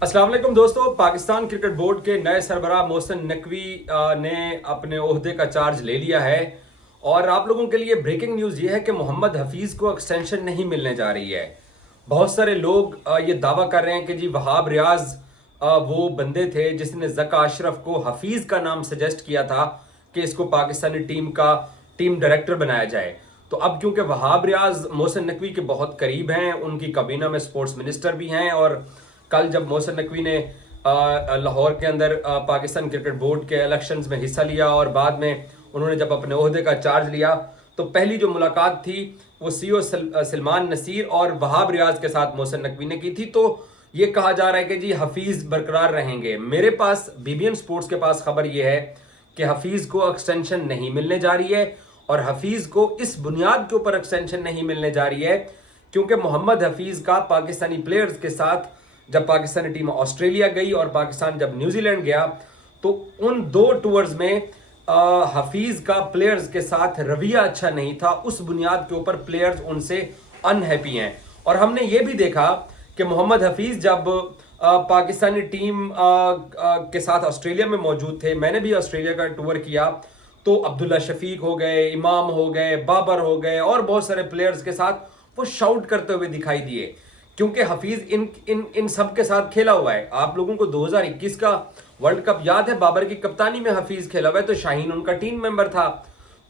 अस्सलाम वालेकुम दोस्तों। पाकिस्तान क्रिकेट बोर्ड के नए सरबराह मोहसिन नकवी ने अपने ओहदे का चार्ज ले लिया है और आप लोगों के लिए ब्रेकिंग न्यूज़ ये है कि मोहम्मद हफीज़ को एक्सटेंशन नहीं मिलने जा रही है। बहुत सारे लोग ये दावा कर रहे हैं कि जी वहाब रियाज वो बंदे थे जिसने ज़का अशरफ को हफीज़ का नाम सजेस्ट किया था कि इसको पाकिस्तानी टीम का टीम डायरेक्टर बनाया जाए। तो अब क्योंकि वहाब रियाज मोहसिन नकवी के बहुत करीब हैं, उनकी काबीना में स्पोर्ट्स मिनिस्टर भी हैं, और कल जब मोहसिन नकवी ने लाहौर के अंदर पाकिस्तान क्रिकेट बोर्ड के इलेक्शंस में हिस्सा लिया और बाद में उन्होंने जब अपने ओहदे का चार्ज लिया, तो पहली जो मुलाकात थी वो सीईओ सलमान नसीर और वहाब रियाज के साथ मोहसिन नकवी ने की थी। तो ये कहा जा रहा है कि जी हफीज़ बरकरार रहेंगे। मेरे पास बीबीएन स्पोर्ट्स के पास खबर ये है कि हफीज़ को एक्सटेंशन नहीं मिलने जा रही है, और हफीज़ को इस बुनियाद के ऊपर एक्सटेंशन नहीं मिलने जा रही है क्योंकि मोहम्मद हफीज़ का पाकिस्तानी प्लेयर्स के साथ जब पाकिस्तानी टीम ऑस्ट्रेलिया गई और पाकिस्तान जब न्यूजीलैंड गया, तो उन दो टूर्स में हफीज़ का प्लेयर्स के साथ रवैया अच्छा नहीं था। उस बुनियाद के ऊपर प्लेयर्स उनसे अनहैप्पी हैं। और हमने ये भी देखा कि मोहम्मद हफीज़ जब पाकिस्तानी टीम के साथ ऑस्ट्रेलिया में मौजूद थे, मैंने भी ऑस्ट्रेलिया का टूर किया, तो अब्दुल्ला शफीक हो गए, इमाम हो गए, बाबर हो गए और बहुत सारे प्लेयर्स के साथ वो शाउट करते हुए दिखाई दिए क्योंकि हफीज़ इन इन इन सब के साथ खेला हुआ है। आप लोगों को 2021 का वर्ल्ड कप याद है, बाबर की कप्तानी में हफीज़ खेला हुआ है, तो शाहीन उनका टीम मेंबर था।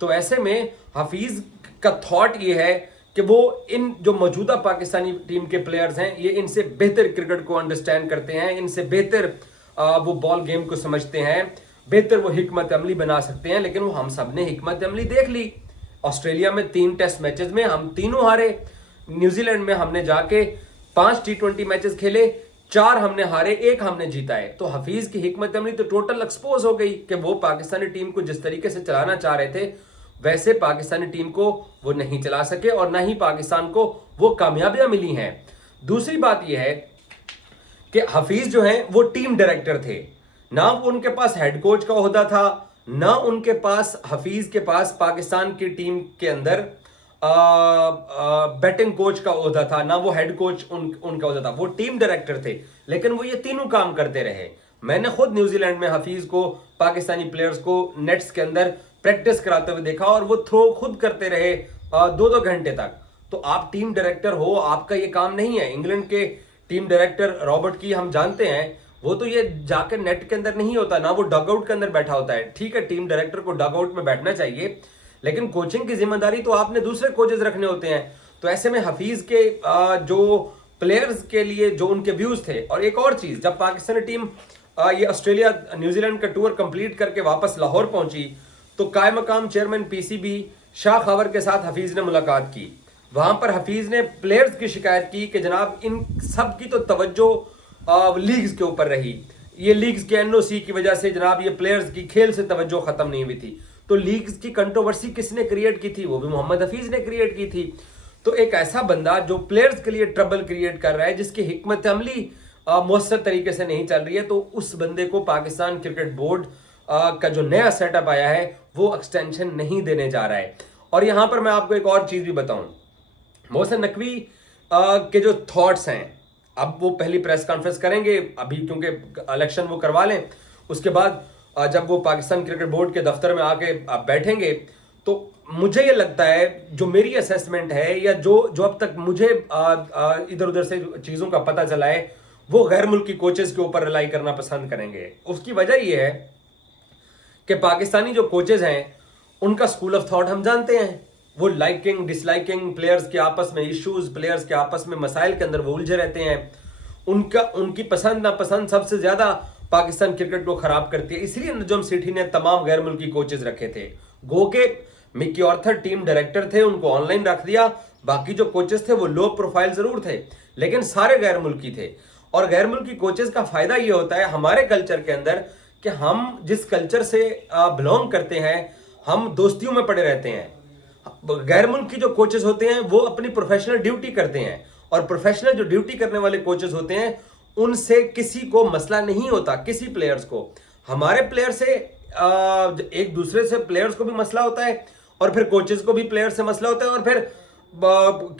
तो ऐसे में हफीज़ का थॉट ये है कि वो इन जो मौजूदा पाकिस्तानी टीम के प्लेयर्स हैं, ये इनसे बेहतर क्रिकेट को अंडरस्टैंड करते हैं, इनसे बेहतर वो बॉल गेम को समझते हैं, बेहतर वो हिकमत अमली बना सकते हैं। लेकिन वो हम सब ने हिकमत अमली देख ली। ऑस्ट्रेलिया में 3 टेस्ट मैचेस में हम तीनों हारे, न्यूजीलैंड में हमने जाके 5 T20 मैचेस खेले, 4 हमने हारे, 1 हमने जीता है। तो हफीज की हिकमत अमली तो टोटल एक्सपोज हो गई कि वो पाकिस्तानी टीम को जिस तरीके से चलाना चाह रहे थे वैसे पाकिस्तानी टीम को वो नहीं चला सके और ना ही पाकिस्तान को वो कामयाबियां मिली हैं। दूसरी बात यह है कि हफीज जो है वो टीम डायरेक्टर थे, ना उनके पास हेड कोच का ओहदा था, ना उनके पास हफीज के पास पाकिस्तान की टीम के अंदर बैटिंग कोच का ओहदा था, ना वो हेड कोच उनका ओहदा था। वो टीम डायरेक्टर थे, लेकिन वो ये तीनों काम करते रहे। मैंने खुद न्यूजीलैंड में हफीज को पाकिस्तानी प्लेयर्स को नेट्स के अंदर प्रैक्टिस कराते हुए देखा और वो थ्रो खुद करते रहे 2-2 घंटे तक। तो आप टीम डायरेक्टर हो, आपका ये काम नहीं है। इंग्लैंड के टीम डायरेक्टर रॉबर्ट की हम जानते हैं, वो तो ये जाकर नेट के अंदर नहीं होता, ना वो डगआउट के अंदर बैठा होता है। ठीक है, टीम डायरेक्टर को डगआउट में बैठना चाहिए, लेकिन कोचिंग की जिम्मेदारी तो आपने दूसरे कोचेस रखने होते हैं। तो ऐसे में हफीज के जो प्लेयर्स के लिए जो उनके व्यूज थे, और एक और चीज, जब पाकिस्तानी टीम ये ऑस्ट्रेलिया न्यूजीलैंड का टूर कंप्लीट करके वापस लाहौर पहुंची, तो कायम मकाम चेयरमैन पीसीबी शाह खबर के साथ हफीज ने मुलाकात की। वहां पर हफीज ने प्लेयर्स की शिकायत की कि जनाब इन सब की तो तवज्जो लीग्स के ऊपर रही, ये लीग्स के एनओसी की वजह से जनाब ये प्लेयर्स की खेल से तवज्जो खत्म नहीं हुई थी। तो लीग्स की कंट्रोवर्सी किसने क्रिएट की थी? वो भी मोहम्मद हफीज ने क्रिएट की थी। तो एक ऐसा बंदा जो प्लेयर्स के लिए ट्रबल क्रिएट कर रहा है, जिसकी हिकमत अमली मौसर तरीके से नहीं चल रही है, तो उस बंदे को पाकिस्तान क्रिकेट बोर्ड का जो नया सेटअप आया है वो एक्सटेंशन नहीं देने जा रहा है। और यहां पर मैं आपको एक और चीज भी बताऊं, मोहसिन नकवी के जो थॉट्स हैं, अब वो पहली प्रेस कॉन्फ्रेंस करेंगे अभी क्योंकि इलेक्शन वो करवा लें, उसके बाद जब वो पाकिस्तान क्रिकेट बोर्ड के दफ्तर में आके बैठेंगे, तो मुझे ये लगता है, जो मेरी असेसमेंट है या जो अब तक मुझे इधर उधर से चीज़ों का पता चला है, वो गैर मुल्की कोचेस के ऊपर रिलाई करना पसंद करेंगे। उसकी वजह ये है कि पाकिस्तानी जो कोचेस हैं उनका स्कूल ऑफ थॉट हम जानते हैं। वो लाइकिंग डिसलाइकिंग, प्लेयर्स के आपस में इश्यूज, प्लेयर्स के आपस में मसाइल के अंदर वो उलझे रहते हैं। उनकी पसंद नापसंद सबसे ज्यादा पाकिस्तान क्रिकेट को खराब करती है। इसलिए नजम सेठी ने तमाम गैर मुल्की कोचेस रखे थे। गो के मिकी ऑर्थर टीम डायरेक्टर थे, उनको ऑनलाइन रख दिया। बाकी जो कोचेस थे वो लो प्रोफाइल जरूर थे, लेकिन सारे गैर मुल्की थे। और गैर मुल्की कोचेस का फायदा ये होता है हमारे कल्चर के अंदर कि हम जिस कल्चर से बिलोंग करते हैं, हम दोस्तियों में पड़े रहते हैं। गैर मुल्क की जो कोचेस होते हैं वो अपनी प्रोफेशनल ड्यूटी करते हैं, और प्रोफेशनल जो ड्यूटी करने वाले कोचेस होते हैं उनसे किसी को मसला नहीं होता, किसी प्लेयर्स को। हमारे प्लेयर से एक दूसरे से प्लेयर्स को भी मसला होता है, और फिर कोचेस को भी प्लेयर से मसला होता है, और फिर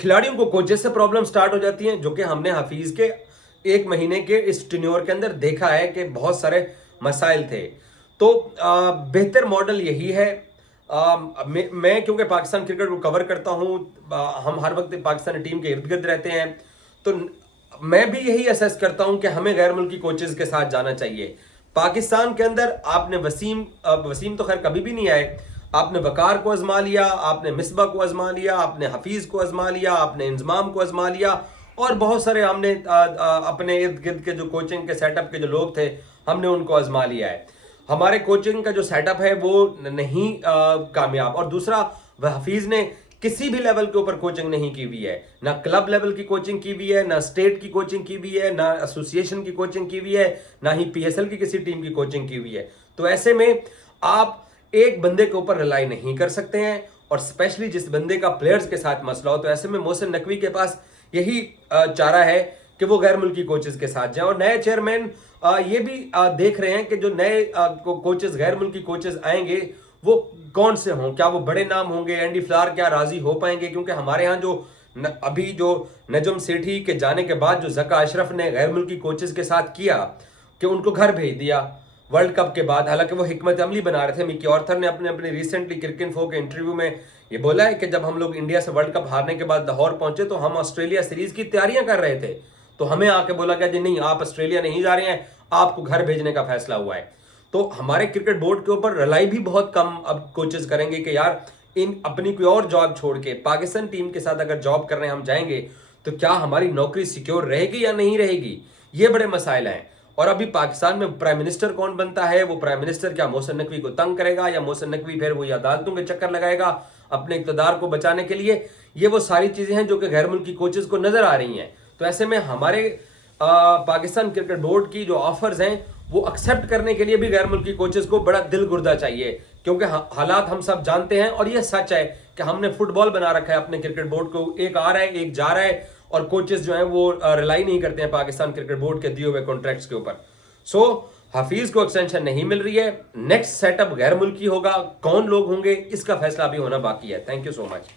खिलाड़ियों को कोचेस से प्रॉब्लम स्टार्ट हो जाती है, जो कि हमने हफीज के 1 महीने के इस टेन्योर के अंदर देखा है कि बहुत सारे मसाइल थे। तो बेहतर मॉडल यही है। मैं क्योंकि पाकिस्तान क्रिकेट को कवर करता हूं, हम हर वक्त पाकिस्तानी टीम के इर्द गिर्द रहते हैं, तो मैं भी यही असेस करता हूं कि हमें गैर मुल्की कोचेस के साथ जाना चाहिए। पाकिस्तान के अंदर आपने वसीम तो खैर कभी भी नहीं आए, आपने वकार को आजमा लिया, आपने मिसबा को आजमा लिया, आपने हफीज को आजमा लिया, आपने इंजमाम को आजमा लिया, और बहुत सारे हमने अपने इर्द गिर्द के जो कोचिंग के सेटअप के जो लोग थे हमने उनको आजमा लिया है। हमारे कोचिंग का जो सेटअप है वो नहीं कामयाब। और दूसरा, हफीज ने किसी भी लेवल के ऊपर कोचिंग नहीं की हुई है, ना क्लब लेवल की कोचिंग की हुई है, ना स्टेट की कोचिंग की हुई है, ना एसोसिएशन की कोचिंग की हुई है, ना ही पीएसएल की किसी टीम की कोचिंग की हुई है। तो ऐसे में आप एक बंदे के ऊपर रिलाई नहीं कर सकते हैं, और स्पेशली जिस बंदे का प्लेयर्स के साथ मसला हो, तो ऐसे में मोहसिन नकवी के पास यही चारा है कि वो गैर मुल्की कोचेस के साथ जाएं। और नए चेयरमैन ये भी देख रहे हैं कि जो नए कोचेस, गैर मुल्की कोचेस आएंगे वो कौन से हों, क्या वो बड़े नाम होंगे, एंडी फ्लार क्या राजी हो पाएंगे, क्योंकि हमारे यहाँ जो अभी जो नजम सेठी के जाने के बाद जो जका अशरफ ने गैर मुल्की कोचेस के साथ किया कि उनको घर भेज दिया वर्ल्ड कप के बाद, हालांकि वो हिकमत अमली बना रहे थे। मिकी ऑर्थर ने अपने रिसेंटली क्रिकेट के इंटरव्यू में ये बोला है कि जब हम लोग इंडिया से वर्ल्ड कप हारने के बाद लाहौर पहुंचे तो हम ऑस्ट्रेलिया सीरीज की तैयारियां कर रहे थे, तो हमें आके बोला गया जी नहीं, आप ऑस्ट्रेलिया नहीं जा रहे हैं, आपको घर भेजने का फैसला हुआ है। तो हमारे क्रिकेट बोर्ड के ऊपर रिलाई भी बहुत कम अब कोचेस करेंगे कि यार इन अपनी कोई और जॉब छोड़ के पाकिस्तान टीम के साथ अगर जॉब करने हम जाएंगे तो क्या हमारी नौकरी सिक्योर रहेगी या नहीं रहेगी, ये बड़े मसाइल हैं। और अभी पाकिस्तान में प्राइम मिनिस्टर कौन बनता है, वो प्राइम मिनिस्टर क्या मोहसिन नकवी को तंग करेगा, या मोहसिन नकवी फिर वो अदालतों के चक्कर लगाएगा अपने इक़्तिदार को बचाने के लिए, ये वो सारी चीजें हैं जो कि गैर मुल्की कोचेस को नजर आ रही हैं। तो ऐसे में हमारे पाकिस्तान क्रिकेट बोर्ड की जो ऑफर्स हैं वो एक्सेप्ट करने के लिए भी गैर मुल्की कोचेस को बड़ा दिल गुर्दा चाहिए, क्योंकि हालात हम सब जानते हैं, और ये सच है कि हमने फुटबॉल बना रखा है अपने क्रिकेट बोर्ड को, एक आ रहा है एक जा रहा है, और कोचेस जो हैं वो रिलाई नहीं करते हैं पाकिस्तान क्रिकेट बोर्ड के दिए हुए कॉन्ट्रैक्ट्स के ऊपर। सो हफीज को एक्सटेंशन नहीं मिल रही है, नेक्स्ट सेटअप गैर मुल्की होगा, कौन लोग होंगे इसका फैसला भी होना बाकी है। Thank you so much.